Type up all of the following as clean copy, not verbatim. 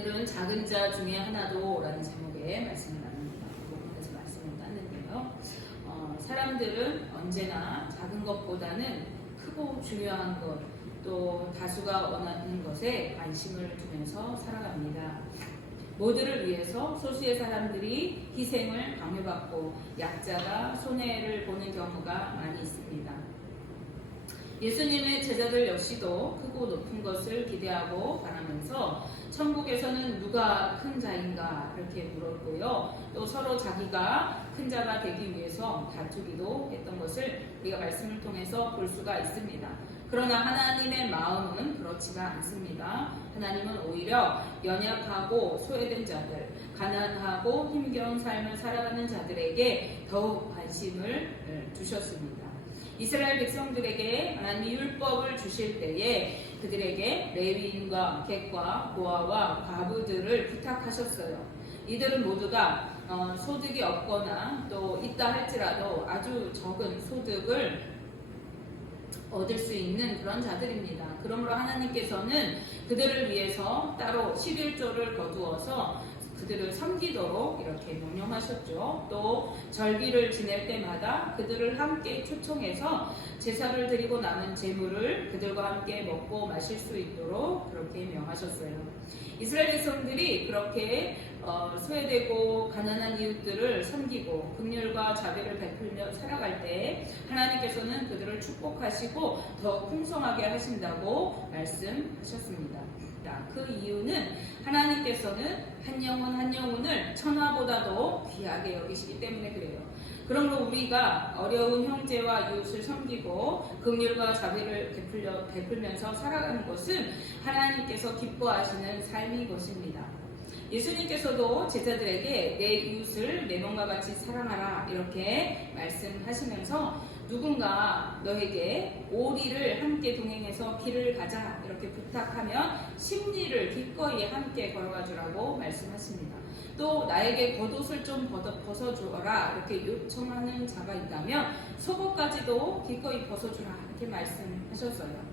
오늘은 작은 자 중에 하나도 라는 제목의 말씀을 나눕니다. 그 부분에서 말씀을 땄는데요. 사람들은 언제나 작은 것보다는 크고 중요한 것, 또 다수가 원하는 것에 관심을 두면서 살아갑니다. 모두를 위해서 소수의 사람들이 희생을 강요받고 약자가 손해를 보는 경우가 많이 있습니다. 예수님의 제자들 역시도 크고 높은 것을 기대하고 바라면서 천국에서는 누가 큰 자인가 이렇게 물었고요. 또 서로 자기가 큰 자가 되기 위해서 다투기도 했던 것을 우리가 말씀을 통해서 볼 수가 있습니다. 그러나 하나님의 마음은 그렇지가 않습니다. 하나님은 오히려 연약하고 소외된 자들, 가난하고 힘겨운 삶을 살아가는 자들에게 더욱 관심을 두셨습니다. 이스라엘 백성들에게 하나님 율법을 주실 때에 그들에게 레위인과 객과 고아와 과부들을 부탁하셨어요. 이들은 모두가 소득이 없거나 또 있다 할지라도 아주 적은 소득을 얻을 수 있는 그런 자들입니다. 그러므로 하나님께서는 그들을 위해서 따로 11조를 거두어서 그들을 섬기도록 이렇게 명령하셨죠. 또 절기를 지낼 때마다 그들을 함께 초청해서 제사를 드리고 남은 제물을 그들과 함께 먹고 마실 수 있도록 그렇게 명하셨어요. 이스라엘 백성들이 그렇게 소외되고 가난한 이웃들을 섬기고 긍휼과 자비를 베풀며 살아갈 때 하나님께서는 그들을 축복하시고 더 풍성하게 하신다고 말씀하셨습니다. 그 이유는 하나님께서는 한 영혼 한 영혼을 천하보다도 귀하게 여기시기 때문에 그래요. 그러므로 우리가 어려운 형제와 이웃을 섬기고 긍휼과 자비를 베풀면서 살아가는 것은 하나님께서 기뻐하시는 삶인 것입니다. 예수님께서도 제자들에게 내 이웃을 내 몸과 같이 사랑하라 이렇게 말씀하시면서 누군가 너에게 오리를 함께 동행해서 길을 가자 이렇게 부탁하면 십리를 기꺼이 함께 걸어가 주라고 말씀하십니다. 또 나에게 겉옷을 좀 벗어주어라 이렇게 요청하는 자가 있다면 속옷까지도 기꺼이 벗어주라 이렇게 말씀하셨어요.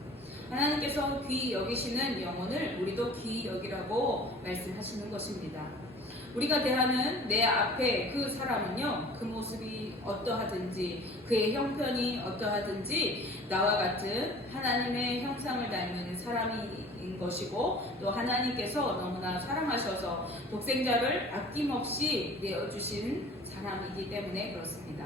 하나님께서 귀히 여기시는 영혼을 우리도 귀히 여기라고 말씀하시는 것입니다. 우리가 대하는 내 앞에 그 사람은요, 그 모습이 어떠하든지 그의 형편이 어떠하든지 나와 같은 하나님의 형상을 닮은 사람인 것이고 또 하나님께서 너무나 사랑하셔서 독생자를 아낌없이 내어주신 사람이기 때문에 그렇습니다.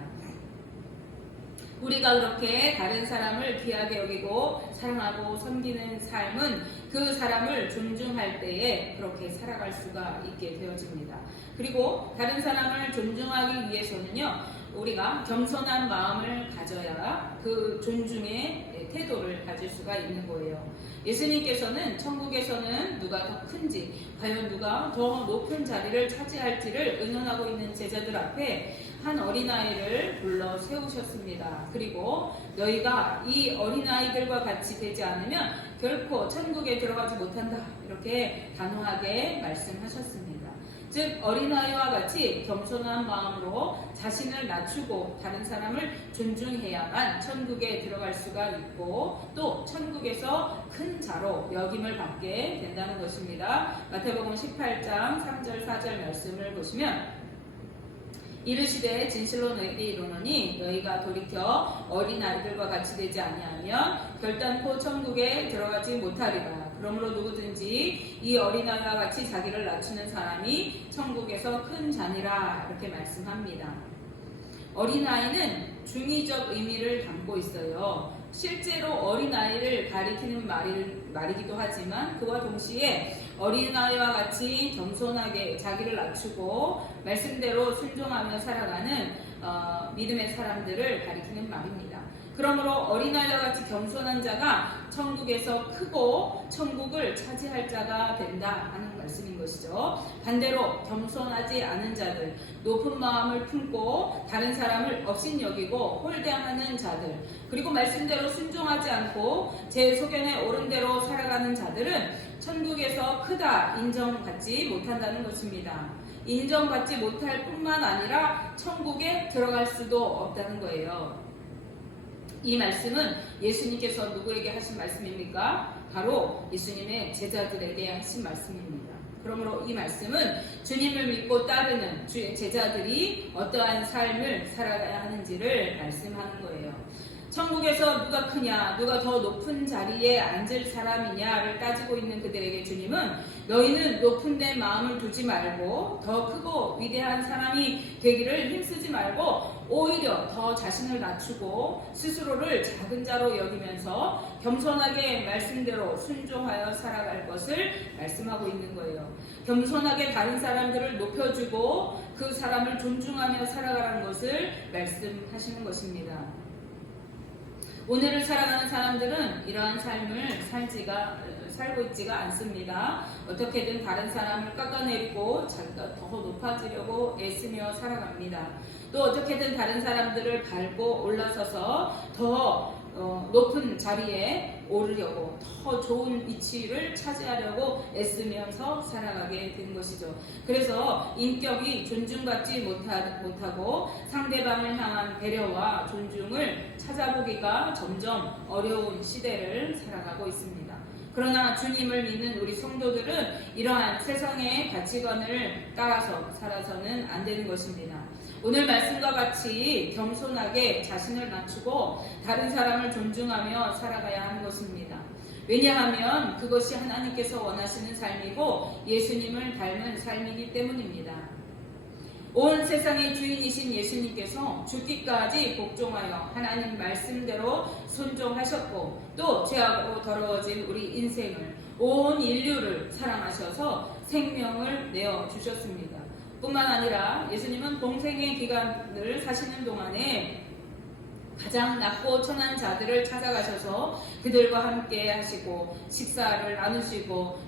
우리가 그렇게 다른 사람을 귀하게 여기고 사랑하고 섬기는 삶은 그 사람을 존중할 때에 그렇게 살아갈 수가 있게 되어집니다. 그리고 다른 사람을 존중하기 위해서는요, 우리가 겸손한 마음을 가져야 그 존중의 태도를 가질 수가 있는 거예요. 예수님께서는 천국에서는 누가 더 큰지, 과연 누가 더 높은 자리를 차지할지를 의논하고 있는 제자들 앞에 한 어린아이를 불러 세우셨습니다. 그리고 너희가 이 어린아이들과 같이 되지 않으면 결코 천국에 들어가지 못한다. 이렇게 단호하게 말씀하셨습니다. 즉 어린아이와 같이 겸손한 마음으로 자신을 낮추고 다른 사람을 존중해야만 천국에 들어갈 수가 있고 또 천국에서 큰 자로 여김을 받게 된다는 것입니다. 마태복음 18장 3절 4절 말씀을 보시면 이르시되 진실로 너희에게 이르노니 너희가 돌이켜 어린아이들과 같이 되지 아니하면 결단코 천국에 들어가지 못하리라. 그러므로 누구든지 이 어린아이와 같이 자기를 낮추는 사람이 천국에서 큰 자니라 이렇게 말씀합니다. 어린아이는 중의적 의미를 담고 있어요. 실제로 어린아이를 가리키는 말이기도 하지만 그와 동시에 어린아이와 같이 겸손하게 자기를 낮추고 말씀대로 순종하며 살아가는 믿음의 사람들을 가리키는 말입니다. 그러므로 어린아이와 같이 겸손한 자가 천국에서 크고 천국을 차지할 자가 된다 하는 말씀인 것이죠. 반대로 겸손하지 않은 자들, 높은 마음을 품고 다른 사람을 업신여기고 홀대하는 자들, 그리고 말씀대로 순종하지 않고 제 소견에 옳은 대로 살아가는 자들은 천국에서 크다 인정받지 못한다는 것입니다. 인정받지 못할 뿐만 아니라 천국에 들어갈 수도 없다는 거예요. 이 말씀은 예수님께서 누구에게 하신 말씀입니까? 바로 예수님의 제자들에게 하신 말씀입니다. 그러므로 이 말씀은 주님을 믿고 따르는 주의 제자들이 어떠한 삶을 살아가야 하는지를 말씀하는 거예요. 천국에서 누가 크냐, 누가 더 높은 자리에 앉을 사람이냐를 따지고 있는 그들에게 주님은 너희는 높은 데 마음을 두지 말고 더 크고 위대한 사람이 되기를 힘쓰지 말고 오히려 더 자신을 낮추고 스스로를 작은 자로 여기면서 겸손하게 말씀대로 순종하여 살아갈 것을 말씀하고 있는 거예요. 겸손하게 다른 사람들을 높여주고 그 사람을 존중하며 살아가라는 것을 말씀하시는 것입니다. 오늘을 살아가는 사람들은 이러한 삶을 살고 있지가 않습니다. 어떻게든 다른 사람을 깎아내리고 자기가 더 높아지려고 애쓰며 살아갑니다. 또 어떻게든 다른 사람들을 밟고 올라서서 더 높은 자리에 오르려고 더 좋은 위치를 차지하려고 애쓰면서 살아가게 된 것이죠. 그래서 인격이 존중받지 못하고 상대방을 향한 배려와 존중을 찾아보기가 점점 어려운 시대를 살아가고 있습니다. 그러나 주님을 믿는 우리 성도들은 이러한 세상의 가치관을 따라서 살아서는 안 되는 것입니다. 오늘 말씀과 같이 겸손하게 자신을 낮추고 다른 사람을 존중하며 살아가야 하는 것입니다. 왜냐하면 그것이 하나님께서 원하시는 삶이고 예수님을 닮은 삶이기 때문입니다. 온 세상의 주인이신 예수님께서 죽기까지 복종하여 하나님 말씀대로 순종하셨고 또 죄악으로 더러워진 우리 인생을 온 인류를 사랑하셔서 생명을 내어주셨습니다. 뿐만 아니라 예수님은 동생의 기간을 사시는 동안에 가장 낮고 천한 자들을 찾아가셔서 그들과 함께 하시고 식사를 나누시고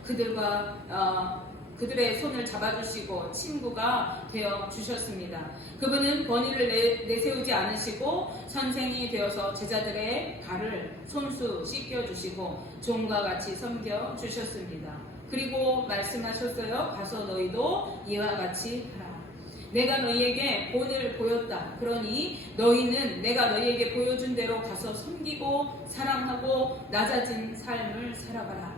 그들의 손을 잡아주시고 친구가 되어 주셨습니다. 그분은 권위를 내세우지 않으시고 선생이 되어서 제자들의 발을 손수 씻겨주시고 종과 같이 섬겨주셨습니다. 그리고 말씀하셨어요. 가서 너희도 이와 같이 하라. 내가 너희에게 본을 보였다. 그러니 너희는 내가 너희에게 보여준 대로 가서 섬기고 사랑하고 낮아진 삶을 살아가라.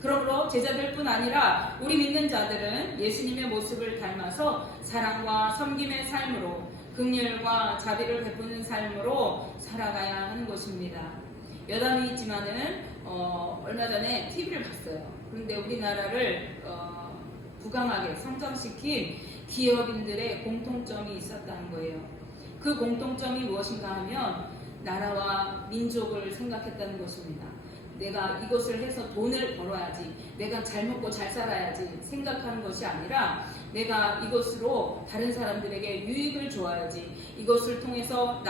그러므로 제자들뿐 아니라 우리 믿는 자들은 예수님의 모습을 닮아서 사랑과 섬김의 삶으로 긍휼과 자비를 베푸는 삶으로 살아가야 하는 것입니다. 여담이 있지만은 얼마 전에 TV를 봤어요. 그런데 우리나라를 부강하게 성장시킨 기업인들의 공통점이 있었다는 거예요. 그 공통점이 무엇인가 하면 나라와 민족을 생각했다는 것입니다. 내가 이것을 해서 돈을 벌어야지, 내가 잘 먹고 잘 살아야지 생각하는 것이 아니라 내가 이것으로 다른 사람들에게 유익을 줘야지, 이것을 통해서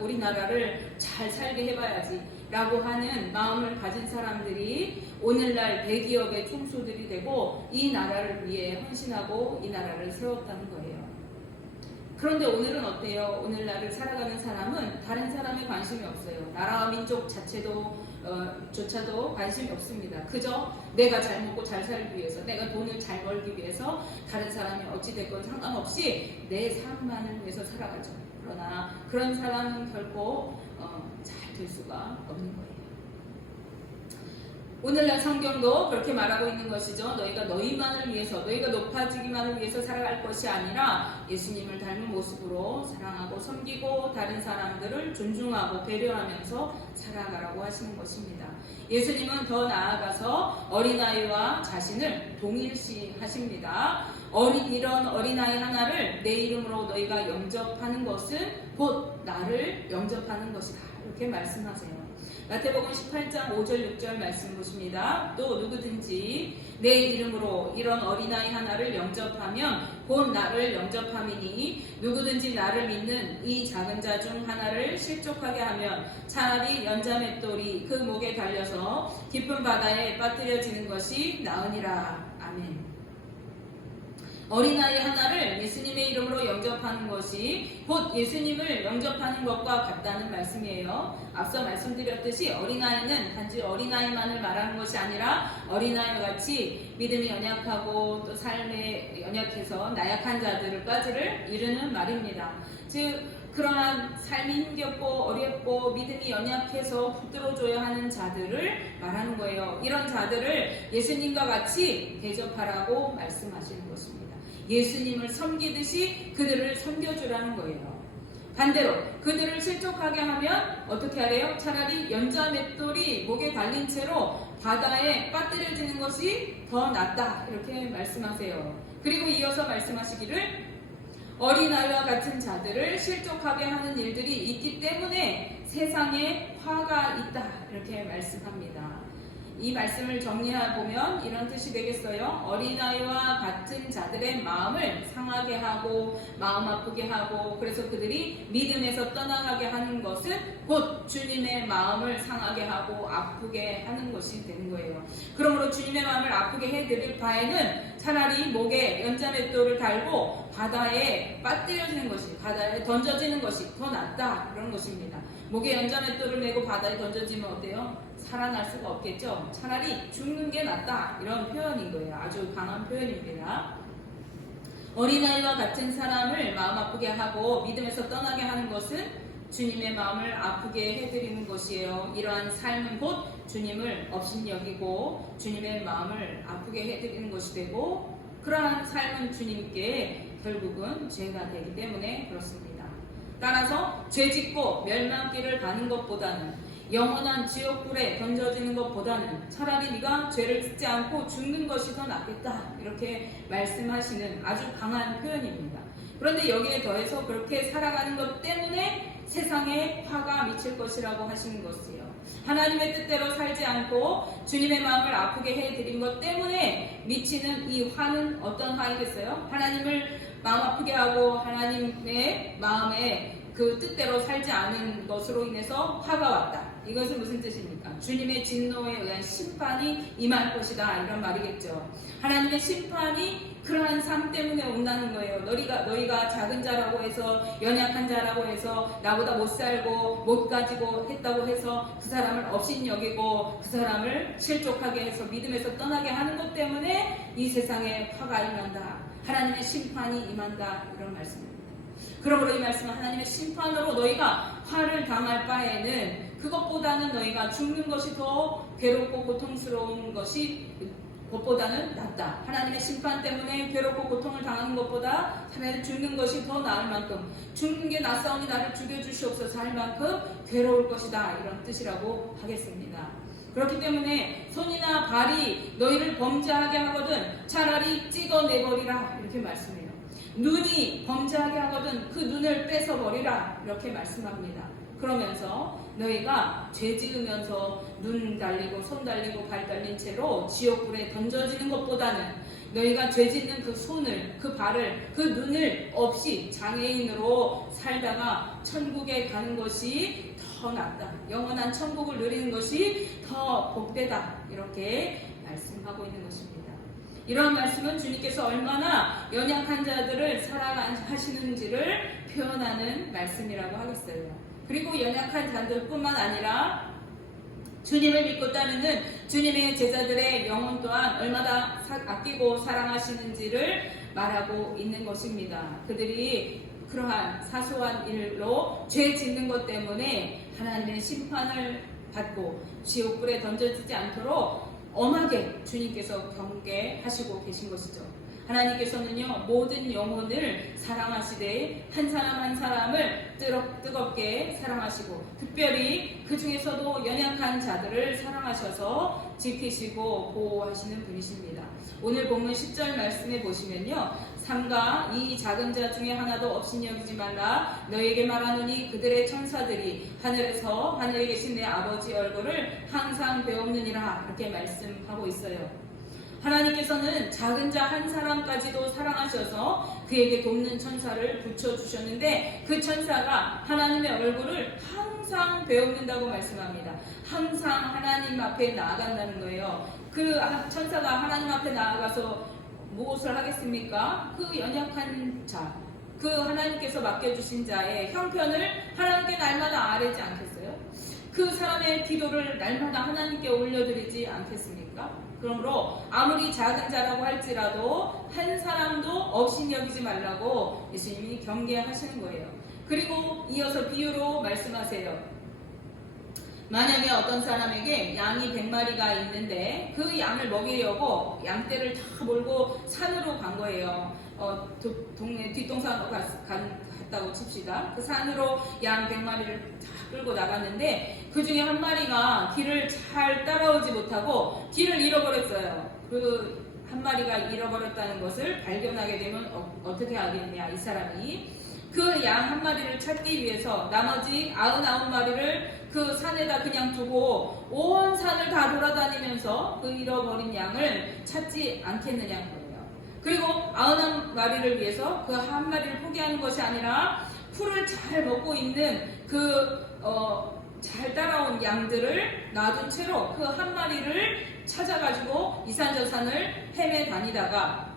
우리나라를 잘 살게 해봐야지 라고 하는 마음을 가진 사람들이 오늘날 대기업의 총수들이 되고 이 나라를 위해 헌신하고 이 나라를 세웠다는 거예요. 그런데 오늘은 어때요? 오늘날을 살아가는 사람은 다른 사람에 관심이 없어요. 나라와 민족 조차도 관심이 없습니다. 그저 내가 잘 먹고 잘 살기 위해서, 내가 돈을 잘 벌기 위해서 다른 사람이 어찌됐건 상관없이 내 삶만을 위해서 살아가죠. 그러나 그런 사람은 결코 잘 될 수가 없는 거예요. 오늘날 성경도 그렇게 말하고 있는 것이죠. 너희가 너희만을 위해서, 너희가 높아지기만을 위해서 살아갈 것이 아니라 예수님을 닮은 모습으로 사랑하고 섬기고 다른 사람들을 존중하고 배려하면서 살아가라고 하시는 것입니다. 예수님은 더 나아가서 어린아이와 자신을 동일시하십니다. 이런 어린아이 하나를 내 이름으로 너희가 영접하는 것은 곧 나를 영접하는 것이다. 이렇게 말씀하세요. 마태복음 18장 5절 6절 말씀 보십니다. 또 누구든지 내 이름으로 이런 어린아이 하나를 영접하면 곧 나를 영접함이니 누구든지 나를 믿는 이 작은 자 중 하나를 실족하게 하면 차라리 연자맷돌이 그 목에 달려서 깊은 바다에 빠뜨려지는 것이 나으니라. 아멘. 어린아이 하나를 예수님의 이름으로 영접하는 것이 곧 예수님을 영접하는 것과 같다는 말씀이에요. 앞서 말씀드렸듯이 어린아이는 단지 어린아이만을 말하는 것이 아니라 어린아이와 같이 믿음이 연약하고 또 삶에 연약해서 나약한 자들까지를 이르는 말입니다. 즉 그러한 삶이 힘겹고 어렵고 믿음이 연약해서 붙들어줘야 하는 자들을 말하는 거예요. 이런 자들을 예수님과 같이 대접하라고 말씀하시는 것입니다. 예수님을 섬기듯이 그들을 섬겨주라는 거예요. 반대로 그들을 실족하게 하면 어떻게 하래요? 차라리 연자 맷돌이 목에 달린 채로 바다에 빠뜨려지는 것이 더 낫다, 이렇게 말씀하세요. 그리고 이어서 말씀하시기를 어린아이와 같은 자들을 실족하게 하는 일들이 있기 때문에 세상에 화가 있다, 이렇게 말씀합니다. 이 말씀을 정리해보면 이런 뜻이 되겠어요. 어린아이와 같은 자들의 마음을 상하게 하고 마음 아프게 하고, 그래서 그들이 믿음에서 떠나가게 하는 것은 곧 주님의 마음을 상하게 하고 아프게 하는 것이 되는 거예요. 그러므로 주님의 마음을 아프게 해드릴 바에는 차라리 목에 연자맷돌을 달고 바다에 빠뜨려지는 것이, 바다에 던져지는 것이 더 낫다, 그런 것입니다. 목에 연자맷돌을 메고 바다에 던져지면 어때요? 살아날 수가 없겠죠. 차라리 죽는 게 낫다, 이런 표현인 거예요. 아주 강한 표현입니다. 어린아이와 같은 사람을 마음 아프게 하고 믿음에서 떠나게 하는 것은 주님의 마음을 아프게 해드리는 것이에요. 이러한 삶은 곧 주님을 업신여기고 주님의 마음을 아프게 해드리는 것이 되고, 그러한 삶은 주님께 결국은 죄가 되기 때문에 그렇습니다. 따라서 죄짓고 멸망길을 가는 것보다는, 영원한 지옥불에 던져지는 것보다는 차라리 네가 죄를 짓지 않고 죽는 것이 더 낫겠다, 이렇게 말씀하시는 아주 강한 표현입니다. 그런데 여기에 더해서 그렇게 살아가는 것 때문에 세상에 화가 미칠 것이라고 하시는 것이에요. 하나님의 뜻대로 살지 않고 주님의 마음을 아프게 해드린 것 때문에 미치는 이 화는 어떤 화이겠어요? 하나님을 마음 아프게 하고 하나님의 마음에 그 뜻대로 살지 않은 것으로 인해서 화가 왔다. 이것은 무슨 뜻입니까? 주님의 진노에 의한 심판이 임할 것이다, 이런 말이겠죠. 하나님의 심판이 그러한 삶 때문에 온다는 거예요. 너희가 작은 자라고 해서, 연약한 자라고 해서, 나보다 못 살고 못 가지고 했다고 해서 그 사람을 업신여기고 그 사람을 실족하게 해서 믿음에서 떠나게 하는 것 때문에 이 세상에 화가 임한다, 하나님의 심판이 임한다, 이런 말씀입니다. 그러므로 이 말씀은 하나님의 심판으로 너희가 화를 당할 바에는 그것보다는 너희가 죽는 것이 더 괴롭고 고통스러운 것이 것보다는 낫다. 하나님의 심판 때문에 괴롭고 고통을 당하는 것보다 차라리 죽는 것이 더 나을 만큼, 죽는 게 낫사오니 나를 죽여주시옵소서 할 만큼 괴로울 것이다, 이런 뜻이라고 하겠습니다. 그렇기 때문에 손이나 발이 너희를 범죄하게 하거든 차라리 찍어내버리라, 이렇게 말씀해요. 눈이 범죄하게 하거든 그 눈을 뺏어버리라, 이렇게 말씀합니다. 그러면서 너희가 죄 지으면서 눈 달리고 손 달리고 발 달린 채로 지옥불에 던져지는 것보다는 너희가 죄 짓는 그 손을, 그 발을, 그 눈을 없이 장애인으로 살다가 천국에 가는 것이 더 낫다, 영원한 천국을 누리는 것이 더 복되다, 이렇게 말씀하고 있는 것입니다. 이런 말씀은 주님께서 얼마나 연약한 자들을 사랑하시는지를 표현하는 말씀이라고 하겠어요. 그리고 연약한 자들뿐만 아니라 주님을 믿고 따르는 주님의 제자들의 영혼 또한 얼마나 아끼고 사랑하시는지를 말하고 있는 것입니다. 그들이 그러한 사소한 일로 죄 짓는 것 때문에 하나님의 심판을 받고 지옥불에 던져지지 않도록 엄하게 주님께서 경계하시고 계신 것이죠. 하나님께서는요, 모든 영혼을 사랑하시되 한 사람 한 사람을 뜨겁게 사랑하시고, 특별히 그 중에서도 연약한 자들을 사랑하셔서 지키시고 보호하시는 분이십니다. 오늘 본문 10절 말씀에 보시면요, 삼가 이 작은 자 중에 하나도 업신여기지 말라. 너에게 말하노니 그들의 천사들이 하늘에서 하늘에 계신 내 아버지 얼굴을 항상 배우느니라, 이렇게 말씀하고 있어요. 하나님께서는 작은 자 한 사람까지도 사랑하셔서 그에게 돕는 천사를 붙여주셨는데, 그 천사가 하나님의 얼굴을 항상 배우는다고 말씀합니다. 항상 하나님 앞에 나아간다는 거예요. 그 천사가 하나님 앞에 나아가서 무엇을 하겠습니까? 그 연약한 자, 그 하나님께서 맡겨주신 자의 형편을 하나님께 날마다 아뢰지 않겠어요? 그 사람의 기도를 날마다 하나님께 올려드리지 않겠습니까? 그러므로 아무리 작은 자라고 할지라도 한 사람도 업신여기지 말라고 예수님이 경계하시는 거예요. 그리고 이어서 비유로 말씀하세요. 만약에 어떤 사람에게 양이 100마리가 있는데 그 양을 먹이려고 양떼를 다 몰고 산으로 간 거예요. 동네 뒷동산으로 갔다고 칩시다. 그 산으로 양 100마리를 다 끌고 나갔는데 그 중에 한 마리가 길을 잘 따라오지 못하고 길을 잃어버렸어요. 그 한 마리가 잃어버렸다는 것을 발견하게 되면 어떻게 하겠냐, 이 사람이. 그 양 한 마리를 찾기 위해서 나머지 99마리를 그 산에다 그냥 두고 온 산을 다 돌아다니면서 그 잃어버린 양을 찾지 않겠느냐는 거예요. 그리고 99마리를 위해서 그 한 마리를 포기하는 것이 아니라 풀을 잘 먹고 있는 잘 따라온 양들을 놔둔 채로 그 한 마리를 찾아가지고 이산저산을 헤매 다니다가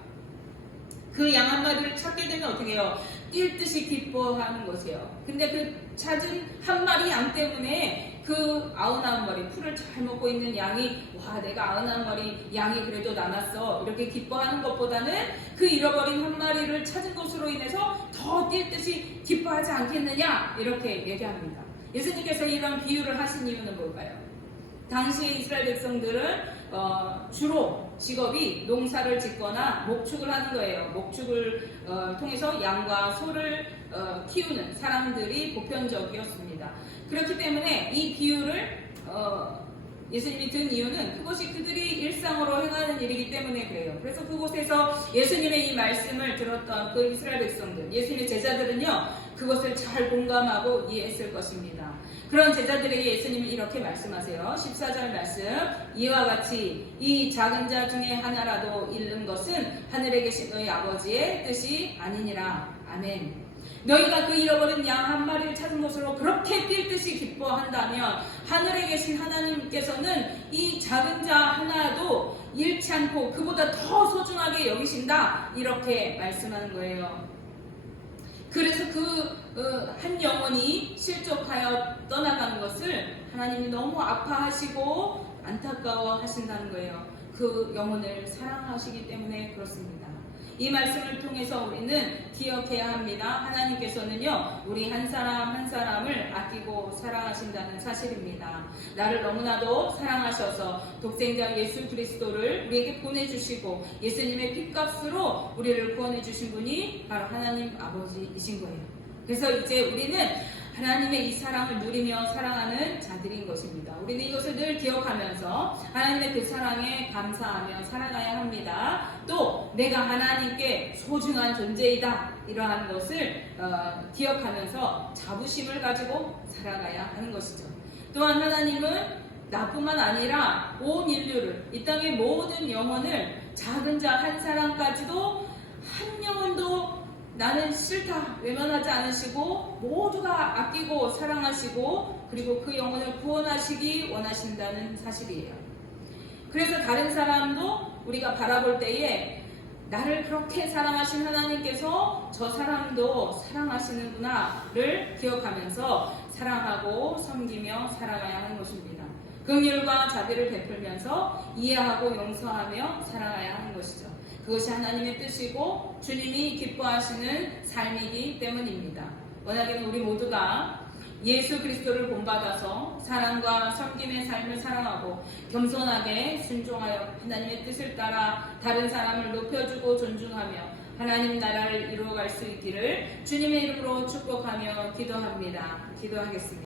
그 양 한 마리를 찾게 되면 어떻게 해요? 뛸 듯이 기뻐하는 것이에요. 근데 그 찾은 한 마리 양 때문에 그 99마리 풀을 잘 먹고 있는 양이 와, 내가 99마리 양이 그래도 남았어, 이렇게 기뻐하는 것보다는 그 잃어버린 한 마리를 찾은 것으로 인해서 더 뛸 듯이 기뻐하지 않겠느냐, 이렇게 얘기합니다. 예수님께서 이런 비유를 하신 이유는 뭘까요? 당시 이스라엘 백성들은 주로 직업이 농사를 짓거나 목축을 하는 거예요. 목축을 통해서 양과 소를 키우는 사람들이 보편적이었습니다. 그렇기 때문에 이 비유를 예수님이 든 이유는 그것이 그들이 일상으로 행하는 일이기 때문에 그래요. 그래서 그곳에서 예수님의 이 말씀을 들었던 그 이스라엘 백성들, 예수님의 제자들은요, 그것을 잘 공감하고 이해했을 것입니다. 그런 제자들에게 예수님은 이렇게 말씀하세요. 14절 말씀, 이와 같이 이 작은 자 중에 하나라도 잃는 것은 하늘에 계신 너희 아버지의 뜻이 아니니라. 아멘. 너희가 그 잃어버린 양 한 마리를 찾은 것으로 그렇게 뛸 듯이 기뻐한다면 하늘에 계신 하나님께서는 이 작은 자 하나도 잃지 않고 그보다 더 소중하게 여기신다, 이렇게 말씀하는 거예요. 그래서 그 한 영혼이 실족하여 떠나가는 것을 하나님이 너무 아파하시고 안타까워 하신다는 거예요. 그 영혼을 사랑하시기 때문에 그렇습니다. 이 말씀을 통해서 우리는 기억해야 합니다. 하나님께서는요, 우리 한 사람 한 사람을 아끼고 사랑하신다는 사실입니다. 나를 너무나도 사랑하셔서 독생자 예수 그리스도를 우리에게 보내주시고 예수님의 핏값으로 우리를 구원해 주신 분이 바로 하나님 아버지이신 거예요. 그래서 이제 우리는 하나님의 이 사랑을 누리며 사랑하는 자들인 것입니다. 우리는 이것을 늘 기억하면서 하나님의 그 사랑에 감사하며 살아가야 합니다. 또 내가 하나님께 소중한 존재이다, 이러한 것을 기억하면서 자부심을 가지고 살아가야 하는 것이죠. 또한 하나님은 나뿐만 아니라 온 인류를, 이 땅의 모든 영혼을, 작은 자 한 사람까지도 한 영혼도 나는 싫다 외면하지 않으시고 모두가 아끼고 사랑하시고 그리고 그 영혼을 구원하시기 원하신다는 사실이에요. 그래서 다른 사람도 우리가 바라볼 때에 나를 그렇게 사랑하신 하나님께서 저 사람도 사랑하시는구나를 기억하면서 사랑하고 섬기며 살아가야 하는 것입니다. 긍휼과 자비를 베풀면서 이해하고 용서하며 살아가야 하는 것이죠. 그것이 하나님의 뜻이고 주님이 기뻐하시는 삶이기 때문입니다. 원하기는 우리 모두가 예수 그리스도를 본받아서 사랑과 섬김의 삶을 사랑하고 겸손하게 순종하여 하나님의 뜻을 따라 다른 사람을 높여주고 존중하며 하나님 나라를 이루어갈 수 있기를 주님의 이름으로 축복하며 기도합니다. 기도하겠습니다.